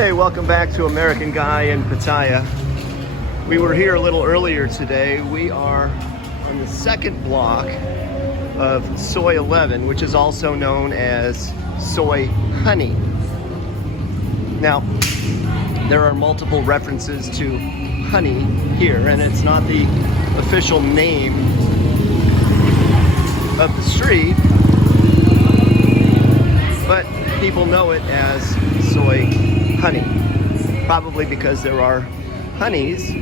Hey, welcome back to American Guy in Pattaya. We were here a little earlier today. We are on the second block of Soi 11, which is also known as Soi Honey. Now, there are multiple references to honey here, and it's not the official name of the street, but people know it as Soi Honey, probably because there are honeys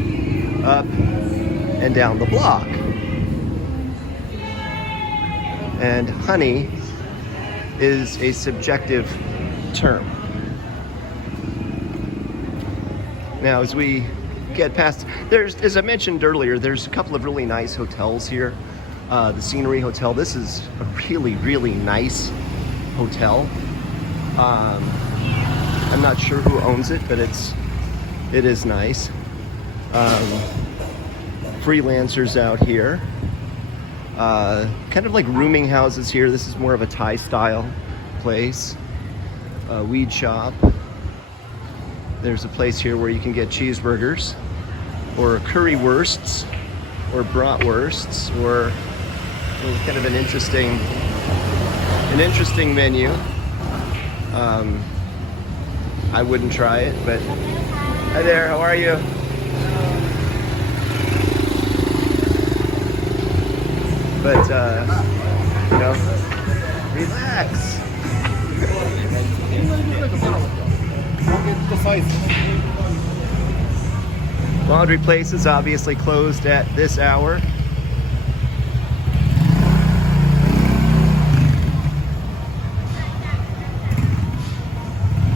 up and down the block. And honey is a subjective term. Now, as we get past, as I mentioned earlier, there's a couple of really nice hotels here. The Scenery Hotel. This is a really, really nice hotel. I'm not sure who owns it, but it is nice. Freelancers out here. Kind of like rooming houses here. This is more of a Thai style place. Weed shop. There's a place here where you can get cheeseburgers or currywursts or bratwursts or kind of an interesting menu. I wouldn't try it, but hi there, how are you? But you know, relax. Laundry place is obviously closed at this hour.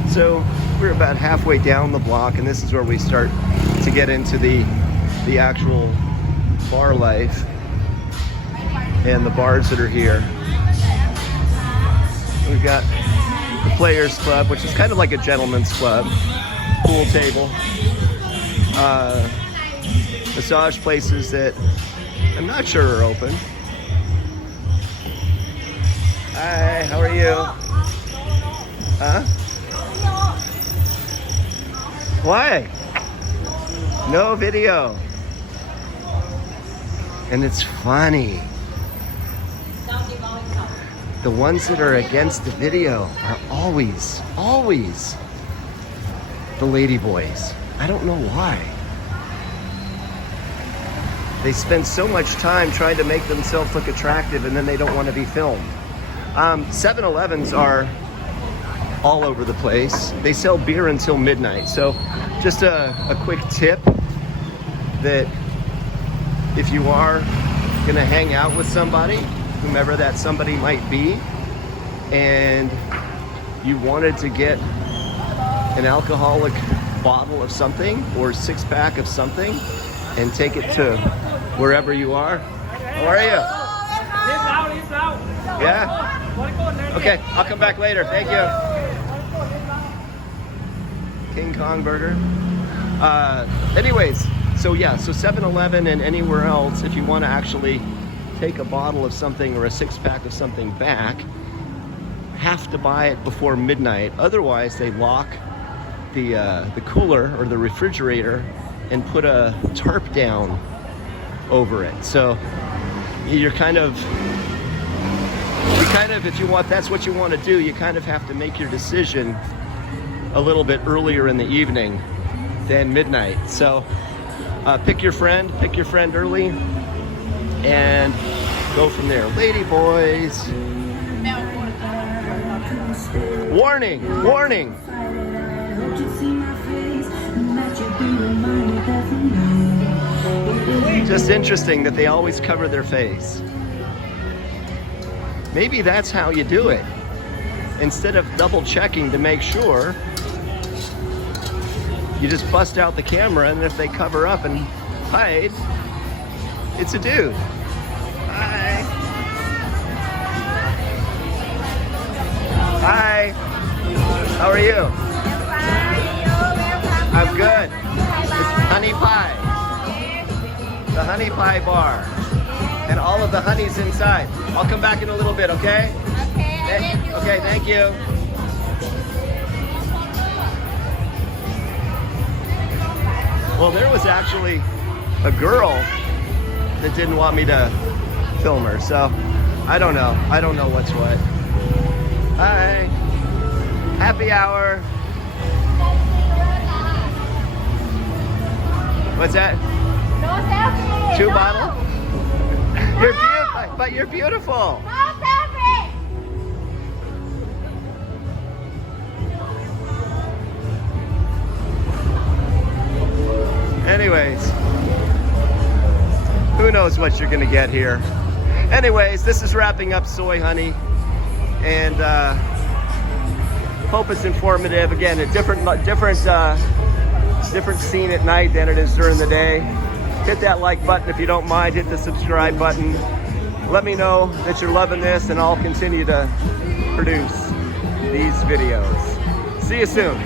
So we're about halfway down the block, and this is where we start to get into the actual bar life and the bars that are here. We've got the Players Club, which is kind of like a gentleman's club. Pool table. Massage places that I'm not sure are open. Hi, how are you? Huh? Why? No video. And it's funny. The ones that are against the video are always the Ladyboys. I don't know why. They spend so much time trying to make themselves look attractive, and then they don't want to be filmed. 7-Elevens are all over the place. They sell beer until midnight. So just a quick tip that if you are gonna hang out with somebody, whomever that somebody might be, and you wanted to get an alcoholic bottle of something or 6-pack of something and take it to wherever you are. How are you? Yeah? Okay, I'll come back later. Thank you. King Kong burger. Anyways, so 7-Eleven and anywhere else, if you want to actually take a bottle of something or a 6-pack of something back, have to buy it before midnight. Otherwise, they lock the cooler or the refrigerator and put a tarp down over it. So you're kind of, if you want, that's what you want to do, you kind of have to make your decision a little bit earlier in the evening than midnight. So pick your friend early and go from there. Ladyboys. Warning, warning. Just interesting that they always cover their face. Maybe that's how you do it. Instead of double checking to make sure, you just bust out the camera, and if they cover up and hide, it's a dude. Hi. Hi. How are you? I'm good. It's Honey Pie. The Honey Pie bar. And all of the honey's inside. I'll come back in a little bit, okay? Okay. Okay, thank you. Well, there was actually a girl that didn't want me to film her, so I don't know. I don't know what's what. Hi. Happy hour. What's that? No selfie. 2 no. bottle? You're No. beautiful, but you're beautiful. No selfie. Anyways, who knows what you're gonna get here. Anyways, this is wrapping up Soi Honey, and hope it's informative. Again, a different scene at night than it is during the day. Hit that like button if you don't mind. Hit the subscribe button. Let me know that you're loving this, and I'll continue to produce these videos. See you soon.